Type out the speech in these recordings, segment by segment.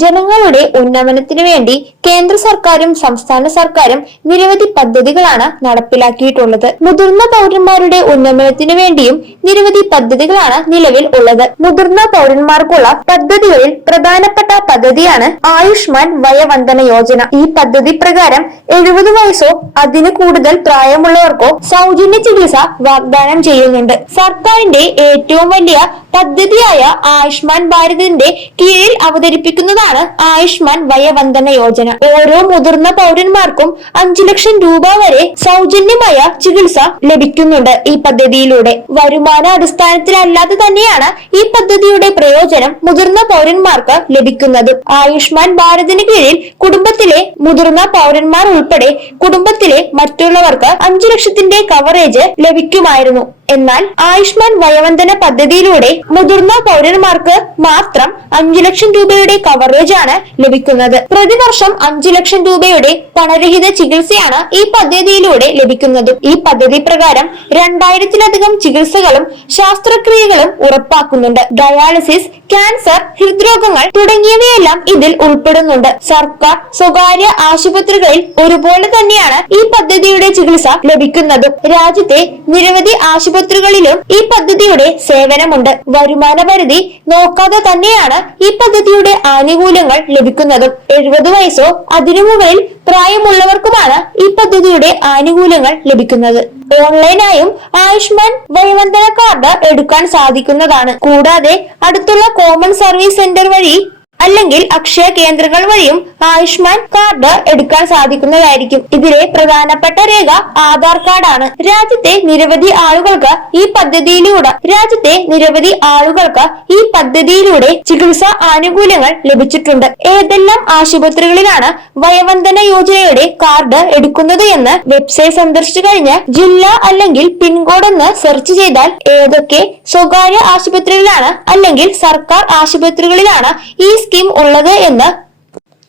ജനങ്ങളുടെ ഉന്നമനത്തിനു വേണ്ടി കേന്ദ്ര സർക്കാരും സംസ്ഥാന സർക്കാരും നിരവധി പദ്ധതികളാണ് നടപ്പിലാക്കിയിട്ടുള്ളത്. മുതിർന്ന പൗരന്മാരുടെ ഉന്നമനത്തിനു വേണ്ടിയും നിരവധി പദ്ധതികളാണ് നിലവിൽ ഉള്ളത്. മുതിർന്ന പൗരന്മാർക്കുള്ള പദ്ധതികളിൽ പ്രധാനപ്പെട്ട പദ്ധതിയാണ് ആയുഷ്മാൻ വയവന്ദന യോജന. ഈ പദ്ധതി പ്രകാരം എഴുപത് വയസ്സോ അതിന് കൂടുതൽ പ്രായമുള്ളവർക്കോ സൗജന്യ ചികിത്സ വാഗ്ദാനം ചെയ്യുന്നുണ്ട്. സർക്കാരിന്റെ ഏറ്റവും വലിയ പദ്ധതിയായ ആയുഷ്മാൻ ഭാരതിന്റെ കീഴിൽ അവതരിപ്പിക്കുന്നതാണ് ആയുഷ്മാൻ വയവന്ദന യോജന. ഓരോ മുതിർന്ന പൗരന്മാർക്കും അഞ്ചു ലക്ഷം രൂപ വരെ സൗജന്യമായ ചികിത്സ ലഭിക്കുന്നുണ്ട് ഈ പദ്ധതിയിലൂടെ. വരുമാന അടിസ്ഥാനത്തിലല്ലാതെ തന്നെയാണ് ഈ പദ്ധതിയുടെ പ്രയോജനം മുതിർന്ന പൗരന്മാർക്ക് ലഭിക്കുന്നത്. ആയുഷ്മാൻ ഭാരതിന് കീഴിൽ കുടുംബത്തിലെ മുതിർന്ന പൗരന്മാർ ഉൾപ്പെടെ കുടുംബത്തിലെ മറ്റുള്ളവർക്ക് അഞ്ചു ലക്ഷത്തിന്റെ കവറേജ് ലഭിക്കുമായിരുന്നു. എന്നാൽ ആയുഷ്മാൻ വയവന്ദന പദ്ധതിയിലൂടെ മുതിർന്ന പൗരന്മാർക്ക് മാത്രം അഞ്ചു ലക്ഷം രൂപയുടെ കവറേജ് ആണ് ലഭിക്കുന്നത്. പ്രതിവർഷം അഞ്ചു ലക്ഷം രൂപയുടെ പണരഹിത ചികിത്സയാണ് ഈ പദ്ധതിയിലൂടെ ലഭിക്കുന്നത്. ഈ പദ്ധതി പ്രകാരം രണ്ടായിരത്തിലധികം ചികിത്സകളും ശാസ്ത്രക്രിയകളും ഉറപ്പാക്കുന്നുണ്ട്. ഡയാലിസിസ് ക്യാൻസർ ഹൃദ്രോഗങ്ങൾ തുടങ്ങിയവയെല്ലാം ഇതിൽ ഉൾപ്പെടുന്നുണ്ട്. സർക്കാർ സ്വകാര്യ ആശുപത്രികളിൽ ഒരുപോലെ തന്നെയാണ് ഈ പദ്ധതിയുടെ ചികിത്സ ലഭിക്കുന്നതും. രാജ്യത്തെ നിരവധി ആശുപത്രികളിലും ഈ പദ്ധതിയുടെ സേവനമുണ്ട്. വരുമാന പരിധി നോക്കാതെ തന്നെയാണ് ഈ പദ്ധതിയുടെ ആനുകൂല്യങ്ങൾ ലഭിക്കുന്നതും. എഴുപത് വയസ്സോ അതിനു മുകളിൽ പ്രായമുള്ളവർക്കുമാണ് ഈ പദ്ധതിയുടെ ആനുകൂല്യങ്ങൾ ലഭിക്കുന്നത്. ഓൺലൈനായും ആയുഷ്മാൻ വൈവന്തന കാർഡ് എടുക്കാൻ സാധിക്കുന്നതാണ്. കൂടാതെ അടുത്തുള്ള കോമൺ സർവീസ് സെന്റർ വഴി അല്ലെങ്കിൽ അക്ഷയ കേന്ദ്രങ്ങൾ വഴിയും ആയുഷ്മാൻ കാർഡ് എടുക്കാൻ സാധിക്കുന്നതായിരിക്കും. ഇതിലെ പ്രധാനപ്പെട്ട രേഖ ആധാർ കാർഡാണ്. രാജ്യത്തെ നിരവധി ആളുകൾക്ക് ഈ പദ്ധതിയിലൂടെ രാജ്യത്തെ നിരവധി ആളുകൾക്ക് ഈ പദ്ധതിയിലൂടെ ചികിത്സാ ആനുകൂല്യങ്ങൾ ലഭിച്ചിട്ടുണ്ട്. ഏതെല്ലാം ആശുപത്രികളിലാണ് വയവന്ദന യോജനയുടെ കാർഡ് എടുക്കുന്നത് എന്ന് വെബ്സൈറ്റ് സന്ദർശിച്ചു കഴിഞ്ഞ് ജില്ല അല്ലെങ്കിൽ പിൻകോഡ് എന്ന് സെർച്ച് ചെയ്താൽ ഏതൊക്കെ സ്വകാര്യ ആശുപത്രികളിലാണ് അല്ലെങ്കിൽ സർക്കാർ ആശുപത്രികളിലാണ് ഈ സ്കീം ഉള്ളത് എന്ന്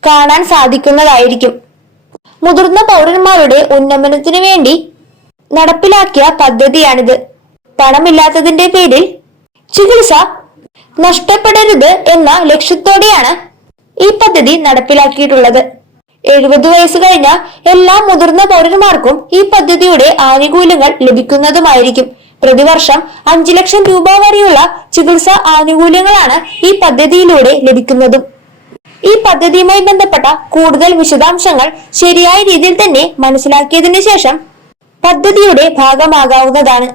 കാണാൻ സാധിക്കുന്നതായിരിക്കും. മുതിർന്ന പൗരന്മാരുടെ ഉന്നമനത്തിനു വേണ്ടി നടപ്പിലാക്കിയ പദ്ധതിയാണിത്. പണമില്ലാത്തതിന്റെ പേരിൽ ചികിത്സ നഷ്ടപ്പെടരുത് എന്ന ലക്ഷ്യത്തോടെയാണ് ഈ പദ്ധതി നടപ്പിലാക്കിയിട്ടുള്ളത്. എഴുപത് വയസ്സ് കഴിഞ്ഞ എല്ലാ മുതിർന്ന പൗരന്മാർക്കും ഈ പദ്ധതിയുടെ ആനുകൂല്യങ്ങൾ ലഭിക്കുന്നതുമായിരിക്കും. പ്രതിവർഷം അഞ്ചു ലക്ഷം രൂപ വരെയുള്ള ചികിത്സാ ആനുകൂല്യങ്ങളാണ് ഈ പദ്ധതിയിലൂടെ ലഭിക്കുന്നതും. ഈ പദ്ധതിയുമായി ബന്ധപ്പെട്ട കൂടുതൽ വിശദാംശങ്ങൾ ശരിയായ രീതിയിൽ തന്നെ മനസ്സിലാക്കിയതിനു ശേഷം പദ്ധതിയുടെ ഭാഗമാകാവുന്നതാണ്.